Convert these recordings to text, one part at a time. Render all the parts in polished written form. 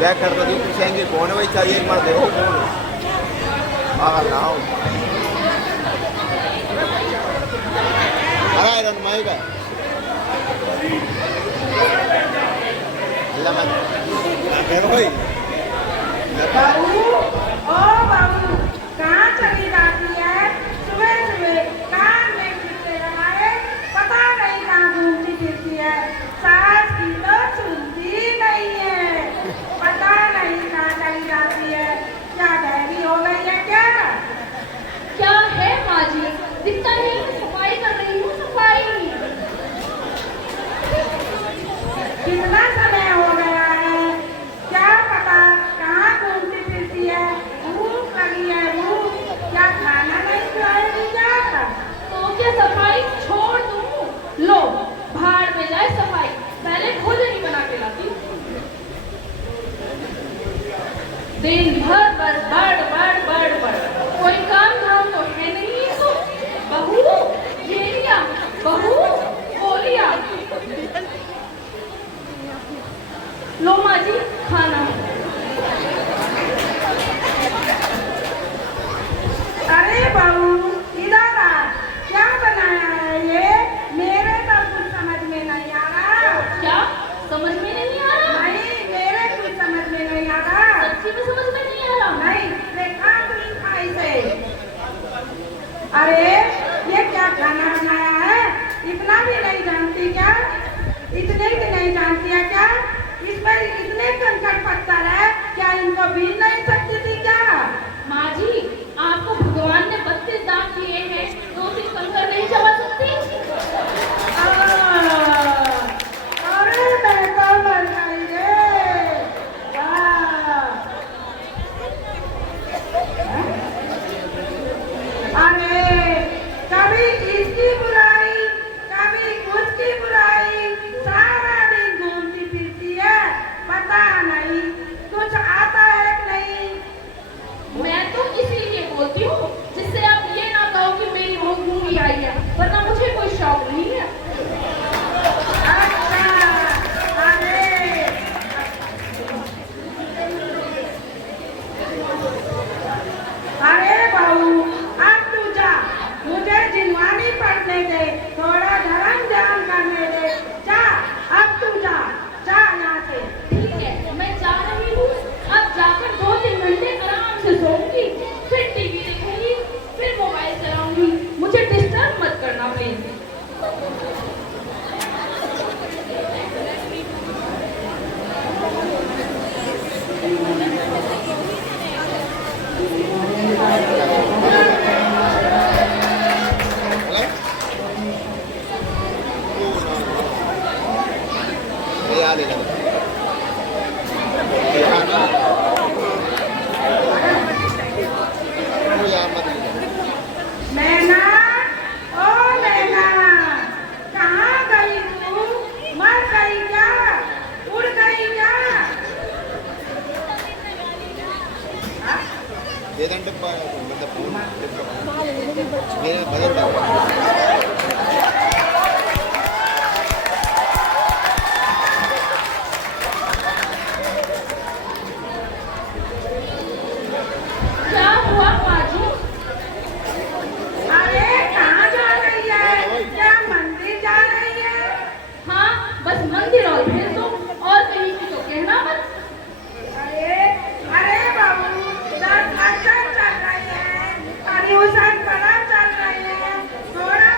क्या करता तू पूछेंगे कौन है भाई चाहिए एक बार देखो कौन है लाओ अरे रन माएगा अल्लाह मत मेरे भाई बाबू ओ बाबू कहाँ चली जाती है सुबह सुबह कान में किससे लगाए पता नहीं कहाँ घूमती फिरती है सास की तो सुनती नहीं है पता नहीं कहाँ चली जाती है क्या बहरी हो गई है क्या है माँ जी दिखता नहीं सफाई कर रही हूँ सफाई कितना समय हो गया है क्या पता कहाँ घूमती फिरती है भूख लगी है भूख क्या खाना नहीं खिलाएगी क्या तो क्या सफाई छोड़ दूँ लो भाड़ में जाए सफाई पहले भोजन ही बना के लाती हूँ दिन भर बस बड़ कोई काम धाम तो है नहीं तो बहू ये लिया बहू वो लिया लो माँ जी खाना अरे बहू इधर आ क्या बनाया है ये मेरे तो कुछ समझ में नहीं आ रहा क्या समझ में नहीं आ रहा नहीं मेरे कुछ समझ में नहीं आ रहा सच्ची में समझ में नहीं आ रहा नहीं देखा तुम खाई से अरे ये क्या खाना बनाया है इतना भी नहीं जानती क्या इतने भी नहीं जानती है क्या इसमें इतने कंकड़ पत्थर है क्या इनको बीन नहीं सकती थी क्या माँ जी आपको भगवान ने 32 दांत दिए हैं तो सिर्फ कंकर नहीं चबा सकती अरे मैं तो मर गई रे अरे कभी इसकी बुराई कभी उसकी बुराई सारा दिन घूमती फिरती है पता नहीं कुछ आता है कि नहीं मैं तो इसीलिए बोलती हूँ जिससे आप ये ना कहो कि मेरी बहू घूमी आई है वरना मुझे कोई शौक नहीं है अच्छा अरे बहू अब तू जा मुझे जिनवानी पढ़ने दे थोड़ा धर्म ध्यान करने दे जा अब तू जा यहाँ से ठीक है मैं जा रही हूँ अब जाकर 2-3 घंटे आराम से सोऊंगी फिर टीवी देखूंगी फिर मोबाइल चलाऊंगी मुझे डिस्टर्ब मत करना प्लीज मैना ओ मैना कहाँ गई तू मर गई क्या उड़ गई क्या ఏదంటే मतलब फोन मेरे बदल क्या हुआ माँ जी अरे कहाँ जा रही है क्या मंदिर जा रही है हाँ बस मंदिर और फिर तो और कहीं की तो कहना मत अरे अरे बाबू दस अच्छा चल रही है ट्यूशन बड़ा चल रही है थोड़ा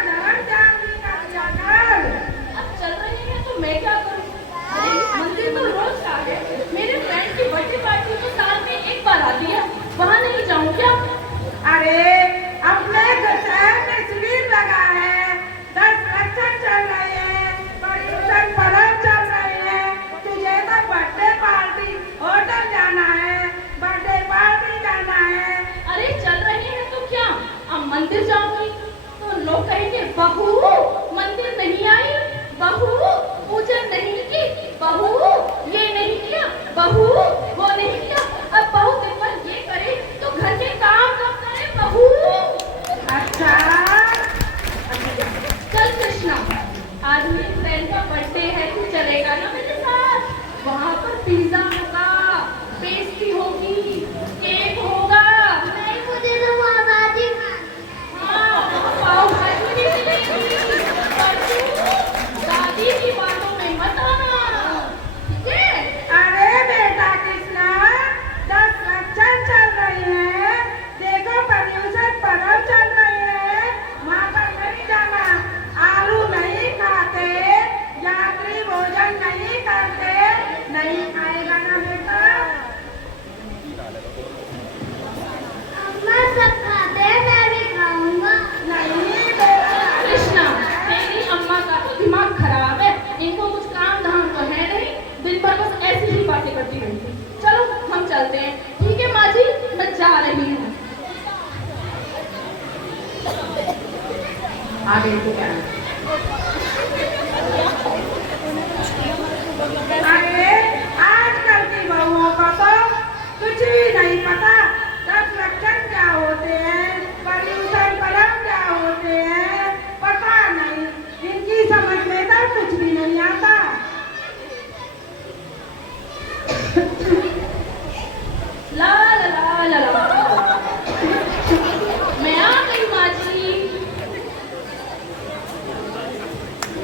होते हैं। ठीक है माँ जी, मैं जा रही हूँ। आगे तो क्या अरे आजकल की बहुओं को तो कुछ भी नहीं पता। 10 लक्षण क्या होते हैं, पर्यूषण परम क्या होते हैं, पता नहीं। इनकी समझ में तो कुछ भी नहीं आता। ला ला ला ला ला। मैं आ गई माँ जी।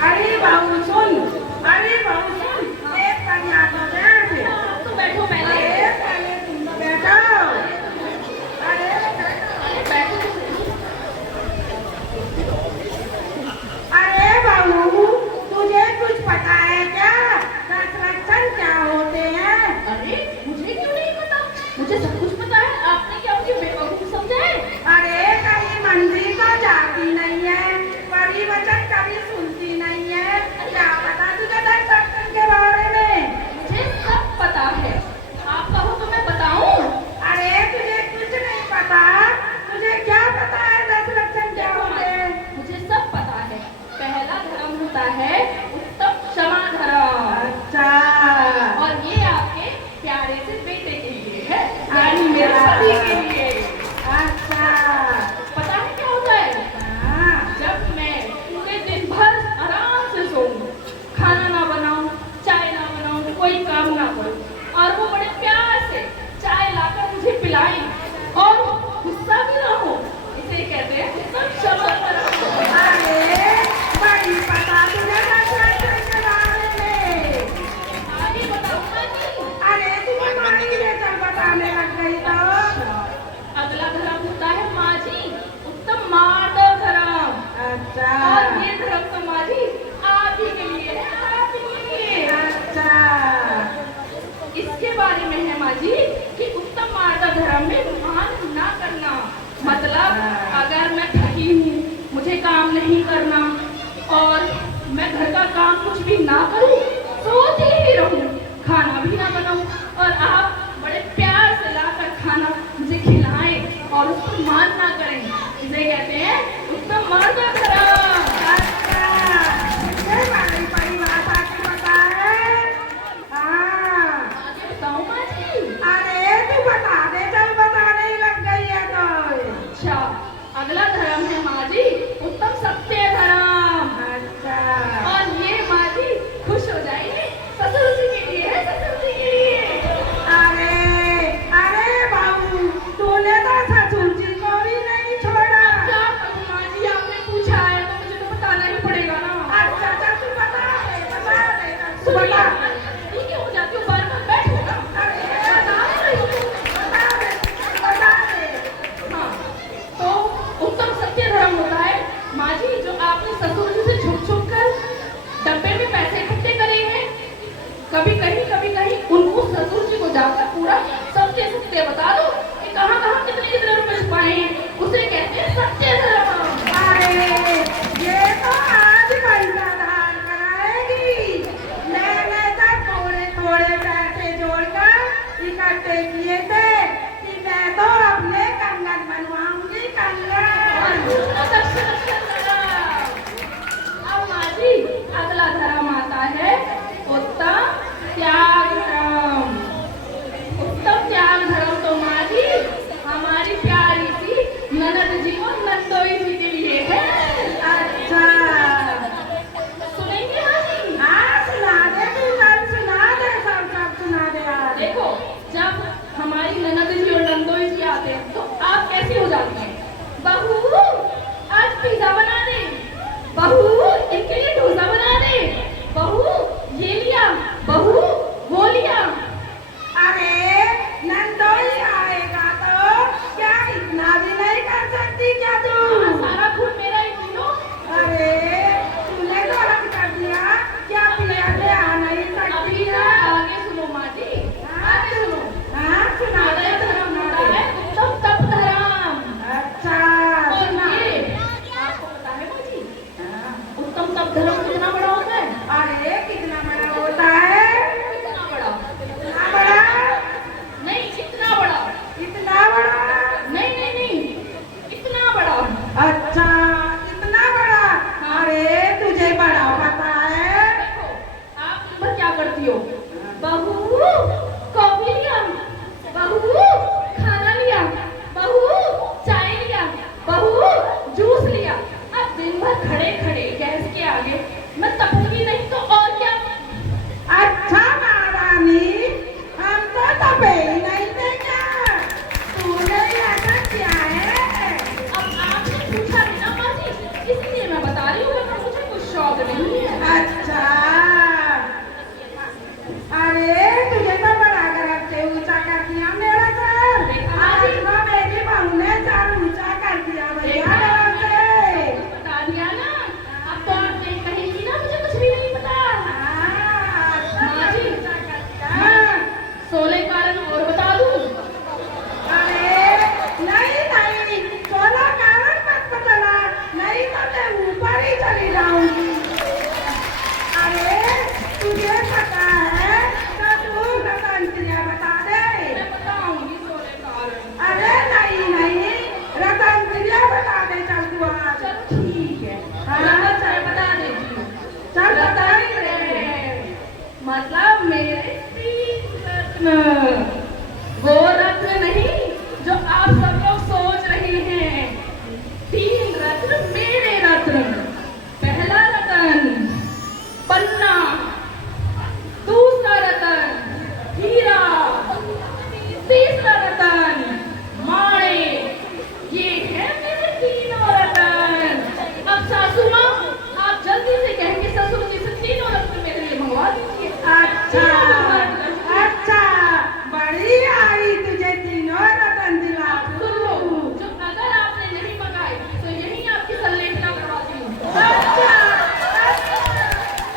अरे बाबू सुन, अरे बाबू सुन, एक कन्या तो बैठ। तो बैठो पहले। अरे पहले तुम तो बैठो। अरे बैठो। अरे बाबू, तुझे कुछ पता है क्या? 10 लक्षण क्या होते हैं? अरे मुझे क्यों नहीं पता? मुझे सब कुछ पता है। आपने क्या मुझे बेवकूफ समझा है? अरे कहीं मंदिर तो जाती नहीं है, परिवचन कभी सुनती नहीं है, क्या पता तुझे 10 लक्षण के बारे में? मुझे सब पता है। आप कहो तो मैं बताऊं? अरे तुझे कुछ नहीं पता? तुझे क्या पता है 10 लक्षण क्या होते हैं? मुझे सब पता है। पहला धर्म होता है उत्तम क्षमा धर्म, अच्छा, और ये आपके प्यारे से बेटे के लिए है, अरे मेरे मेरा पति के लिए। अच्छा, पता है क्या होता है? हाँ, जब मैं पूरे दिन भर आराम से सोऊं, खाना ना बनाऊं, चाय ना बनाऊं, कोई काम ना करूं, और वो बड़े प्यार से चाय लाकर मुझे पिलाएं और गुस्सा भी ना हो, इसे कहते हैं उत्तम क्षमा धर्म। अरे बड़ी पता तुझे 10 लक्षण के बारे में। आगे बताऊंगा जी। अरे तुम हमारी लेकर बताने लग गई तो। अगला धर्म होता है माँ जी उत्तम मानव धर्म, अच्छा, और ये धर्म तो माँ जी आप ही के लिए है, आप ही के लिए। अच्छा, इसके बारे में है माँ जी कि उत्तम मानव धर्म में मान ना करना, मतलब अगर मैं थकी हूँ, मुझे काम नहीं करना और मैं घर का काम कुछ भी ना करूँ, सोती ही रहूँ, खाना भी ना बनाऊँ, और आप बड़े प्यार से लाकर खाना मुझे खिलाएं और उसको मान ना करें, इसे कहते हैं उत्तम मानव धर्म। अच्छा, ये वाली परिभाषा की पता है? हाँ, आगे बताऊँ माँ जी? अरे तू बता दे, चल बताने ही लग गई है तो। अच्छा, अगला धर्म है माँ जी उत्तम सत्य धर्म, अच्छा, और ये माँ जी खुश हो जाइए, ससुर जी के लिए है, ससुर जी के लिए। अरे अरे बाबू, तूने तो ससुर जी को भी नहीं छोड़ा। क्या करूं माँ जी, आपने पूछा है तो मुझे तो बताना ही पड़ेगा ना। अच्छा, चल तू बता दे, तू सुनिए, बता। ठीक है, हो जाती हूँ, बार बार बैठो ना। अरे बता रही हूँ। बता दे। हाँ, तो उत्तम सत्य धर्म होता है माँ जी जो आपने ससुर जी से छुप छुप कर डब्बे में पैसे इकट्ठे करे हैं, कभी कहीं उनको ससुर जी को जाकर पूरा सत्य सत्य बता दो कि कहाँ कहाँ कितने रुपए छुपाए हैं, उसे कहते हैं सत्य धर्म। अरे ये तो आज पैसा धार कराएगी। मैंने तो थोड़े थोड़े पैसे जोड़कर इकट्ठे किए थे कि मैं तो अपने कंगन बनवाऊंगी, कंगन। अब माँ जी अगला धर्म आता है उत्तम त्याग धर्म। उत्तम त्याग धर्म तो माँ जी हमारी प्यारी सी ननद जी और नंदोई जी के लिए है। अच्छा, सुनेंगे माँ जी? हाँ सुना दे, तू कल सुना दे, सब सुना दे आज। देखो, जब हमारी ननद जी और नंदोई जी आते हैं तो आप कैसी हो जाती हैं? बहू आज पिज्जा बना दे, बहू इनके लिए डोसा बना दे, बहू ये लिया, बहू वो लिया। अरे नंदोई आएगा तो क्या इतना भी नहीं कर सकती क्या तू? सारा खून मेरा ही पी लो। अरे तूने तो हद कर दिया, क्या पिया के आ नहीं सकती अभी है? आगे सुनो माँ जी, आगे सुनो। हाँ सुना दे, अगला धर्म सुना होता दे। है उत्तम तप धर्म, अच्छा, और सुना ये दे। आपको पता है माँ जी हाँ, वो रत्न नहीं जो आप सब लोग सोच रहे हैं। 3 रत्न मेरे रत्न। पहला रत्न पन्ना, दूसरा रत्न हीरा, तीसरा रत्न माणे। ये है मेरे 3 रत्न। अब सासू माँ, आप जल्दी से कह के ससुर जी से 3 रत्न मेरे लिए मंगवा दीजिए। अच्छा, बड़ी आई तुझे 3 रतन दिला दूं। जो अगर आपने नहीं मंगाई तो यही आपकी संलेखना करवाती हूँ।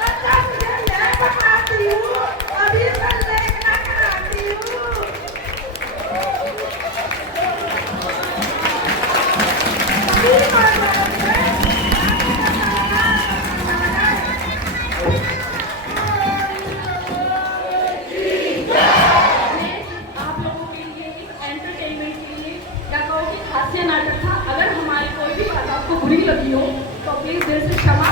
अच्छा, तुझे मैं बताती हूँ, अभी संलेखना कराती हूँ। आप लोगों के लिए एक एंटरटेनमेंट के लिए या कहो कि हास्य नाटक था। अगर हमारी कोई भी बात आपको बुरी लगी हो तो प्लीज दिल से क्षमा